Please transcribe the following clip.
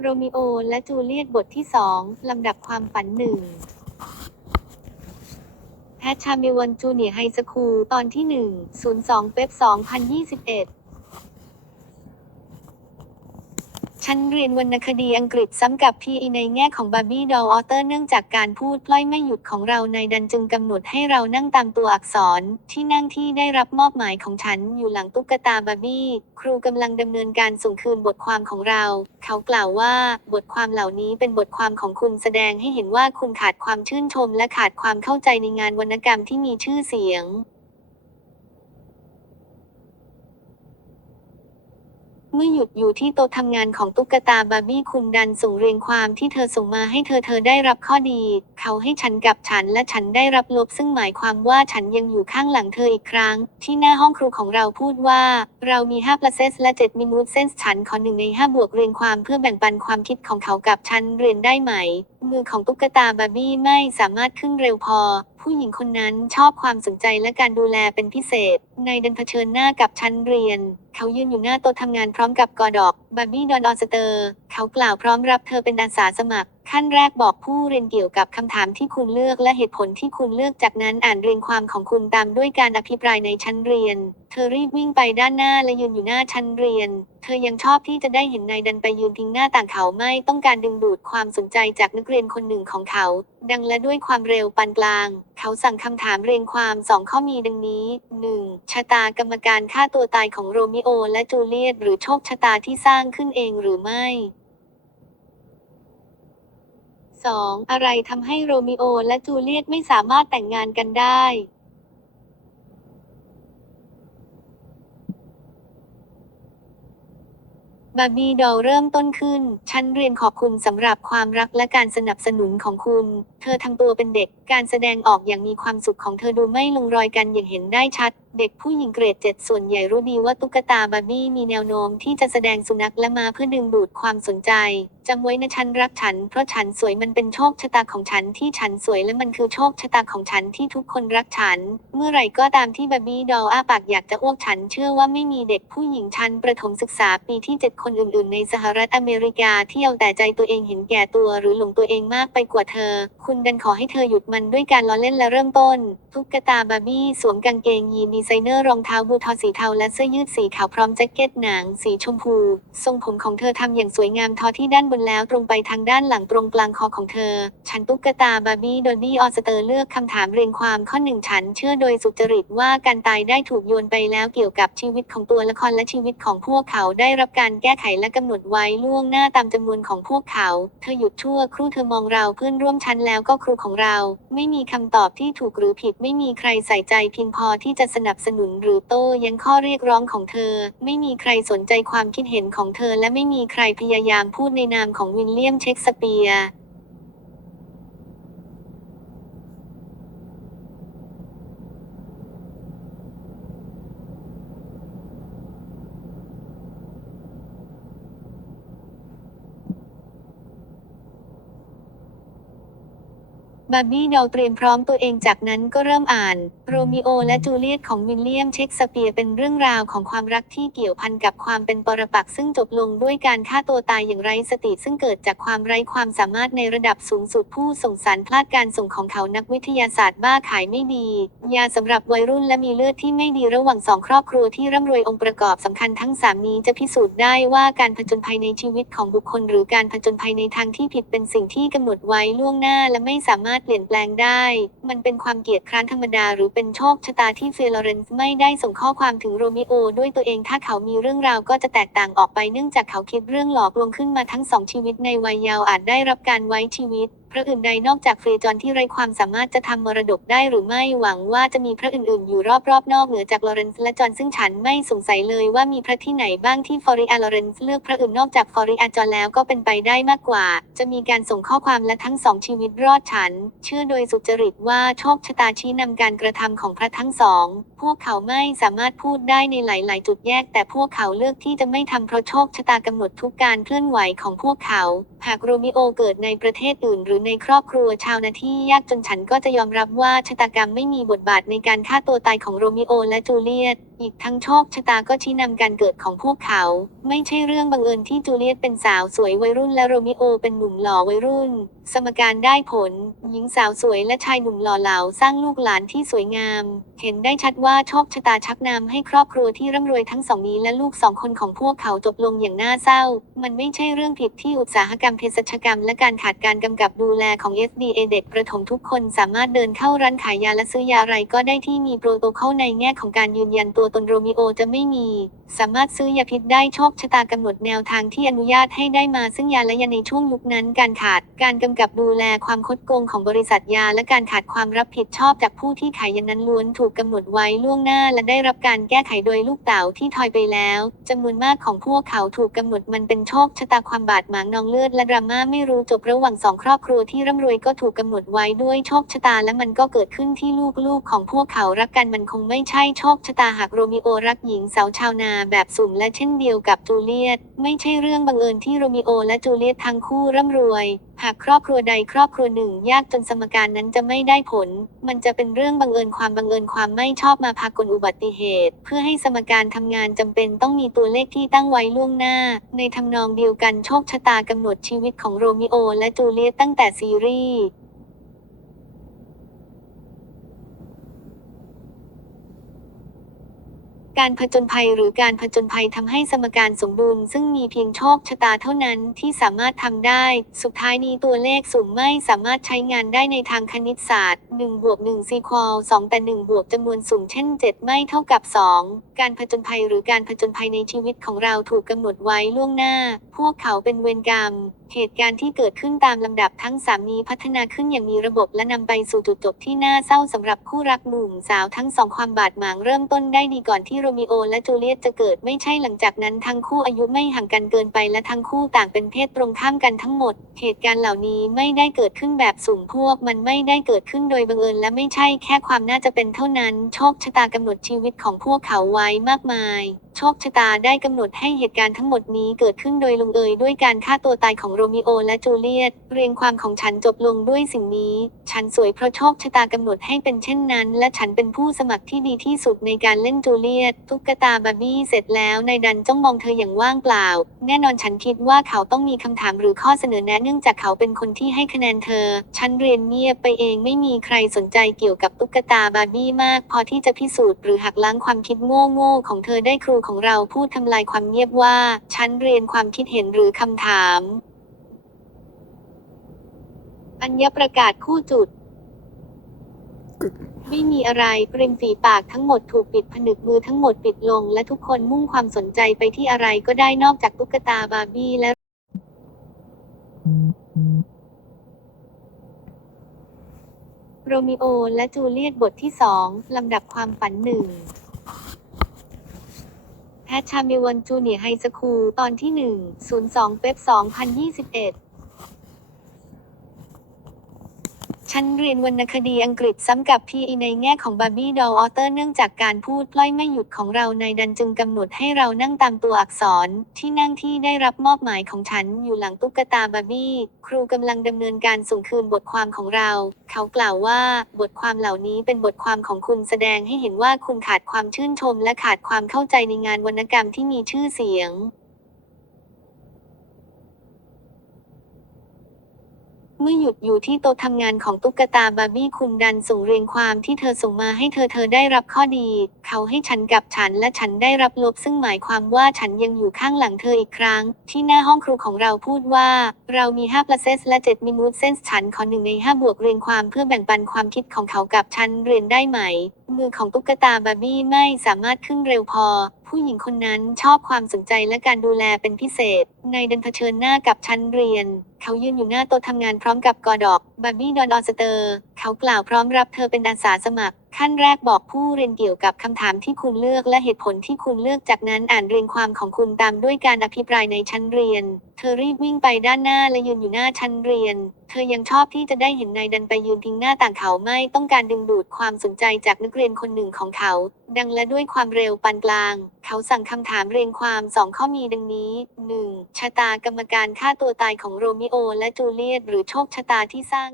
โรมิโอและจูเลียตบทที่สองลำดับความฝันหนึ่งแพทชามิวันจูเนียไฮสคูลตอนที่หนึ่งศูนย์สองเป๊ปสองพันยี่สิบเอ็ด ฉันเรียนวรรณคดีอังกฤษซ้ำกับพี่อีในแง่ของบาร์บี้ดอลออเตอร์เนื่องจากการพูดพล่อยไม่หยุดของเราในดันจึงกำหนดให้เรานั่งตามตัวอักษร ที่นั่งที่ได้รับมอบหมายของฉันอยู่หลังตุ๊กตาบาร์บี้ ครูกำลังดำเนินการส่งคืนบทความของเรา เขากล่าวว่าบทความเหล่านี้เป็นบทความของคุณแสดงให้เห็นว่าคุณขาดความชื่นชม และขาดความเข้าใจในงานวรรณกรรมที่มีชื่อเสียง เมื่อหยุดอยู่ที่โต๊ะทำงานของตุ๊กตาบาร์บี้คุณดันส่งเรียงความที่เธอส่งมาให้เธอเธอได้รับข้อดี เขาให้ฉันกับฉันและฉันได้รับลบซึ่งหมายความว่าฉันยังอยู่ข้างหลังเธออีกครั้ง ที่หน้าห้องครูของเราพูดว่า เรามี5 plus และ 7 minutes ฉันขอหนึ่งใน5บวกเรียงความเพื่อแบ่งปันความคิดของเขากับฉันเรียนได้ไหมมือของตุ๊กตาบาร์บี้ไม่สามารถขึ้นเร็วพอ ผู้หญิงคนนั้นชอบความสนใจและการดูแลเป็นพิเศษในดันเผชิญหน้ากับชั้นเรียน เขายืนอยู่หน้าโต๊ะทำงานพร้อมกับกอดอก บาร์บี้ดอนออนสเตอร์เขากล่าวพร้อมรับเธอเป็นอาสาสมัคร ขั้นแรกบอกผู้เรียนเกี่ยวกับคำถามที่คุณเลือกและเหตุผลที่คุณเลือกจากนั้นอ่านเรียงความของคุณตามด้วยการอภิปรายในชั้นเรียน เธอรีบวิ่งไปด้านหน้าและยืนอยู่หน้าชั้นเรียน เธอยังชอบที่จะได้เห็นนายดันไปยืนพิงหน้าต่างเขาไม่ต้องการดึงดูดความสนใจจากนักเรียนคนหนึ่งของเขา ดังและด้วยความเร็วปานกลาง เขาสั่งคำถามเรียงความสองข้อมีดังนี้ 1. ชะตากรรมการฆ่าตัวตายของโรมิโอและจูเลียตหรือโชคชะตาที่สร้างขึ้นเองหรือไม่ 2. อะไรทำให้โรมิโอและจูเลียตไม่สามารถแต่งงานกันได้บาร์บี้ดอลเริ่มต้นขึ้น ฉันเรียนขอบคุณสำหรับความรักและการสนับสนุนของคุณ เธอทำตัวเป็นเด็ก การแสดงออกอย่างมีความสุขของเธอดูไม่ลงรอยกันอย่างเห็นได้ชัด เด็กผู้หญิงเกรดเจ็ดส่วนใหญ่รู้ดีว่าตุ๊กตาบาร์บี้มีแนวโน้มที่จะแสดงสุนัขและมาเพื่อดึงดูดความสนใจจำไว้นะฉันรักฉัน เพราะฉันสวยมันเป็นโชคชะตาของฉันที่ฉันสวยและมันคือโชคชะตาของฉันที่ทุกคนรักฉัน เมื่อไหร่ก็ตามที่บาร์บี้ดอลอ้าปากอยากจะอ้วกฉันเชื่อว่าไม่มีเด็กผู้หญิงชั้นประถมศึกษาปีที่ 7 คนอื่นๆ ในสหรัฐอเมริกาที่เอาแต่ใจตัวเองเห็นแก่ตัวหรือหลงตัวเองมากไปกว่าเธอ คุณดันขอให้เธอหยุดมันด้วยการล้อเล่นและเริ่มต้นตุ๊กตาบาร์บี้สวมกางเกงยีนดีไซเนอร์รองเท้าบูทอสีเทาและเสื้อยืดสีขาวพร้อมแจ็คเก็ตหนัง สีชมพู ทรงผมของเธอทำอย่างสวยงามทอที่ด้านบนแล้วตรงไปทางด้านหลังตรงกลางคอของเธอ ฉันตุ๊กตาบาร์บี้โดนนี่ออสเตอร์เลือกคำถามเรียงความข้อหนึ่งฉันเชื่อโดยสุจริตว่าการตายได้ถูกโยนไปแล้วเกี่ยวกับชีวิตของตัวละครและชีวิตของพวกเขาได้รับการแก้ไขและกำหนดไว้ล่วงหน้าตามจำนวนของพวกเขา เธอหยุดชั่วครู่เธอมองเราเพื่อนร่วมชั้นแล้วก็ครูของเรา ไม่มีคำตอบที่ถูกหรือผิดไม่มีใครใส่ใจเพียงพอที่จะสนับสนุนหรือโต้ยังข้อเรียกร้องของเธอ ไม่มีใครสนใจความคิดเห็นของเธอ และไม่มีใครพยายามพูดในนามของวิลเลียมเชกสเปียร์ บาร์บี้ดอลเตรียมพร้อมตัวเองจากนั้นก็เริ่มอ่าน โรมิโอและจูเลียตของวิลเลียมเชกสเปียร์เป็นเรื่องราวของความรักที่เกี่ยวพันกับความเป็นปรปักษ์ซึ่งจบลงด้วยการฆ่าตัวตายอย่างไร้สติซึ่งเกิดจากความไร้ความสามารถในระดับสูงสุดผู้ส่งสารพลาดการส่งของเขานักวิทยาศาสตร์บ้าขายไม่ดี ยาสำหรับวัยรุ่นและมีเลือดที่ไม่ดีระหว่างสองครอบครัวที่ร่ำรวยองค์ประกอบสำคัญทั้งสามนี้จะพิสูจน์ได้ว่าการผจญภัยในชีวิตของบุคคล หรือการผจญภัยในทางที่ผิดเป็นสิ่งที่กำหนดไว้ล่วงหน้าและไม่สามารถเปลี่ยนแปลงได้ มันเป็นความเกลียดคร้านธรรมดาหรือเป็นโชคชะตาที่เฟลอเรนซ์ไม่ได้ส่งข้อความถึงโรมิโอด้วยตัวเองถ้าเขามีเรื่องราวก็จะแตกต่างออกไปเนื่องจากเขาคิดเรื่องหลอกลวงขึ้นมาทั้งสองชีวิตในวัยเยาว์อาจได้รับการไว้ชีวิต พระอื่นใดนอกจากเฟรจอนที่ไร้ความสามารถจะทำมรดกได้หรือไม่หวังว่าจะมีพระอื่นๆ อยู่รอบๆ นอกเหนือจากลอเรนซ์และจอนซึ่งฉันไม่สงสัยเลยว่ามีพระที่ไหนบ้างที่ฟอริอาลอเรนซ์เลือกพระอื่นนอกจากฟอริอาจอนแล้วก็เป็นไปได้มากกว่า จะมีการส่งข้อความและทั้งสองชีวิตรอดฉัน เชื่อโดยสุจริตว่าโชคชะตาชี้นำการกระทำของพระทั้งสองพวกเขาไม่สามารถพูดได้ในหลาย ๆ จุดแยก แต่พวกเขาเลือกที่จะไม่ทำเพราะโชคชะตากำหนดทุกการเคลื่อนไหวของพวกเขา หากโรมิโอเกิดในประเทศอื่น หรือในครอบครัวชาวนาที่ยากจนฉันก็จะยอมรับว่าชะตากรรมไม่มีบทบาทในการฆ่าตัวตายของโรมิโอและจูเลียต อีกทั้งโชคชะตาก็ชี้นำการเกิดของพวกเขา ไม่ใช่เรื่องบังเอิญที่จูเลียตเป็นสาวสวยวัยรุ่นและโรมิโอเป็นหนุ่มหล่อวัยรุ่น สมการได้ผล หญิงสาวสวยและชายหนุ่มหล่อเหลาสร้างลูกหลานที่สวยงาม เห็นได้ชัดว่าโชคชะตาชักนำให้ครอบครัวที่ร่ำรวยทั้งสองนี้และลูกสองคนของพวกเขาจบลงอย่างน่าเศร้า มันไม่ใช่เรื่องผิดที่อุตสาหกรรมเภสัชกรรม และการขาดการกำกับดูแลของ FDA เด็กประถมทุกคนสามารถเดินเข้าร้านขายยาและซื้อยาอะไรก็ได้ที่มีโปรโตคอลในแง่ของการยืนยันตัวตนโรมิโอจะไม่มี สามารถซื้อยาพิษได้โชคชะตากำหนดแนวทางที่อนุญาตให้ได้มาซึ่งยาและยาในช่วงยุคนั้นการขาด การกำกับดูแลความคดโกงของบริษัทยา และการขาดความรับผิดชอบจากผู้ที่ขายยานั้นล้วนถูกกำหนดไว้ล่วงหน้าและได้รับการแก้ไขโดยลูกเต๋าที่ทอยไปแล้วจำนวนมากของพวกเขาถูกกำหนดมันเป็นโชคชะตาความบาดหมางนองเลือดและดราม่าไม่รู้จบระหว่างสองครอบครัวที่ร่ำรวยก็ถูกกำหนดไว้ด้วยโชคชะตาและมันก็เกิดขึ้นที่ลูกๆของพวกเขารักกันมันคงไม่ใช่โชคชะตาหากโรมิโอรักหญิงสาวชาวนาแบบสุ่มและเช่นเดียวกับจูเลียตไม่ใช่เรื่องบังเอิญที่โรมิโอและจูเลียตทั้งคู่ร่ำรวย หากครอบครัวใดครอบครัวหนึ่ง ยากจนสมการนั้นจะไม่ได้ผล มันจะเป็นเรื่องบังเอิญความบังเอิญความไม่ชอบมาพากลอุบัติเหตุ เพื่อให้สมการทำงานจำเป็นต้องมีตัวเลขที่ตั้งไว้ล่วงหน้า ในทำนองเดียวกันโชคชะตากำหนดชีวิตของโรมิโอและจูเลียตตั้งแต่ซีรีส์ การผจญภัยหรือการผจญภัยทำให้สมการสมดุลซึ่งมีเพียงโชคชะตาเท่านั้นที่สามารถทำได้ สุดท้ายนี้ตัวเลขสุ่มไม่สามารถใช้งานได้ในทางคณิตศาสตร์1บวก1ซีควอล2แต่1บวกจำนวนสุ่มเช่น 7 ไม่เท่ากับ 2 การผจญภัยหรือการผจญภัยในชีวิตของเราถูกกำหนดไว้ล่วงหน้า พวกเขาเป็นเวรกรรม เหตุการณ์ที่เกิดขึ้นตามลำดับทั้งสามนี้พัฒนาขึ้นอย่างมีระบบและนำไปสู่จุดจบที่น่าเศร้าสำหรับคู่รักหนุ่มสาวทั้งสองความบาดหมางเริ่มต้นได้ดีก่อนที่โรมิโอและจูเลียตจะเกิดไม่ใช่หลังจากนั้นทั้งคู่อายุไม่ห่างกันเกินไปและทั้งคู่ต่างเป็นเพศตรงข้ามกันทั้งหมด เหตุการณ์เหล่านี้ไม่ได้เกิดขึ้นแบบสุ่มพวก มันไม่ได้เกิดขึ้นโดยบังเอิญและไม่ใช่แค่ความน่าจะเป็นเท่านั้น โชคชะตากำหนดชีวิตของพวกเขาไว้มากมาย โชคชะตาได้กำหนดให้เหตุการณ์ทั้งหมดนี้เกิดขึ้นโดยลงเอยด้วยการฆ่าตัวตายของโรมิโอและจูเลียต เรียงความของฉันจบลงด้วยสิ่งนี้ ฉันสวยเพราะโชคชะตากำหนดให้เป็นเช่นนั้น และฉันเป็นผู้สมัครที่ดีที่สุดในการเล่นจูเลียต ตุ๊กตาบาร์บี้เสร็จแล้วนายดันจ้องมองเธออย่างว่างเปล่า แน่นอนฉันคิดว่าเขาต้องมีคำถามหรือข้อเสนอแนะเนื่องจากเขาเป็นคนที่ให้คะแนนเธอ ฉันเรียนเงียบไปเองไม่มีใครสนใจเกี่ยวกับตุ๊กตาบาร์บี้มาก พอที่จะพิสูจน์หรือหักล้างความคิดโง่ๆของเธอได้ครูของเราพูดทำลายความเงียบว่า ฉันเรียนความคิดเห็นหรือคำถาม อัญญประกาศคู่จุด ไม่มีอะไรริมฝีปากทั้งหมดถูกปิดผนึกมือทั้งหมดปิดลง และทุกคนมุ่งความสนใจไปที่อะไรก็ได้นอกจากตุ๊กตาบาร์บี้และโรมิโอและจูเลียตบทที่สองลำดับความฝันหนึ่ง แพทชามิวันจูเนียไฮสคูลตอนที่ 1 02 เป๊ป2021 ฉันเรียนวรรณคดีอังกฤษซ้ำกับพี่ในแง่ของบาร์บี้ดอลออเตอร์เนื่องจากการพูดพล่อยไม่หยุดของเราในดันจึงกำหนดให้เรานั่งตามตัวอักษร ที่นั่งที่ได้รับมอบหมายของฉันอยู่หลังตุ๊กตาบาร์บี้ ครูกำลังดำเนินการส่งคืนบทความของเรา เขากล่าวว่าบทความเหล่านี้เป็นบทความของคุณแสดงให้เห็นว่าคุณขาดความชื่นชม และขาดความเข้าใจในงานวรรณกรรมที่มีชื่อเสียง เมื่อหยุดอยู่ที่โต๊ะทำงานของตุ๊กตาบาร์บี้คุณดันส่งเรียงความที่เธอส่งมาให้เธอเธอได้รับข้อดี เขาให้ฉันกับฉันและฉันได้รับลบซึ่งหมายความว่าฉันยังอยู่ข้างหลังเธออีกครั้ง ที่หน้าห้องครูของเราพูดว่า เรามี5 plus s และ 7 minutes s e n s ฉันขอหนึ่งใน 5 บวกเรียงความเพื่อแบ่งปันความคิดของเขากับฉันเรียนได้ไหม มือของตุ๊กตาบาร์บี้ไม่สามารถขึ้นเร็วพอ ผู้หญิงคนนั้นชอบความสนใจและการดูแลเป็นพิเศษ นายดันเผชิญหน้ากับชั้นเรียน เขายืนอยู่หน้าโต๊ะทำงานพร้อมกับกอดอกบาร์บี้ดอนออสเตอร์ เขากล่าวพร้อมรับเธอเป็นอาสาสมัครขั้นแรกบอกผู้เรียนเกี่ยวกับคำถามที่คุณเลือกและเหตุผลที่คุณเลือกจากนั้นอ่านเรียงความของคุณตามด้วยการอภิปรายในชั้นเรียน เธอรีบวิ่งไปด้านหน้าและยืนอยู่หน้าชั้นเรียน เธอยังชอบที่จะได้เห็นนายดันไปยืนทิ้งหน้าต่างเขาไม่ต้องการดึงดูดความสนใจจากนักเรียนคนหนึ่งของเขา ดังและด้วยความเร็วปานกลาง เขาสั่งคำถามเรียงความสองข้อมีดังนี้ 1. ชะตากรรมการฆ่าตัวตายของโรมิโอและจูเลียตหรือโชคชะตาที่สร้าง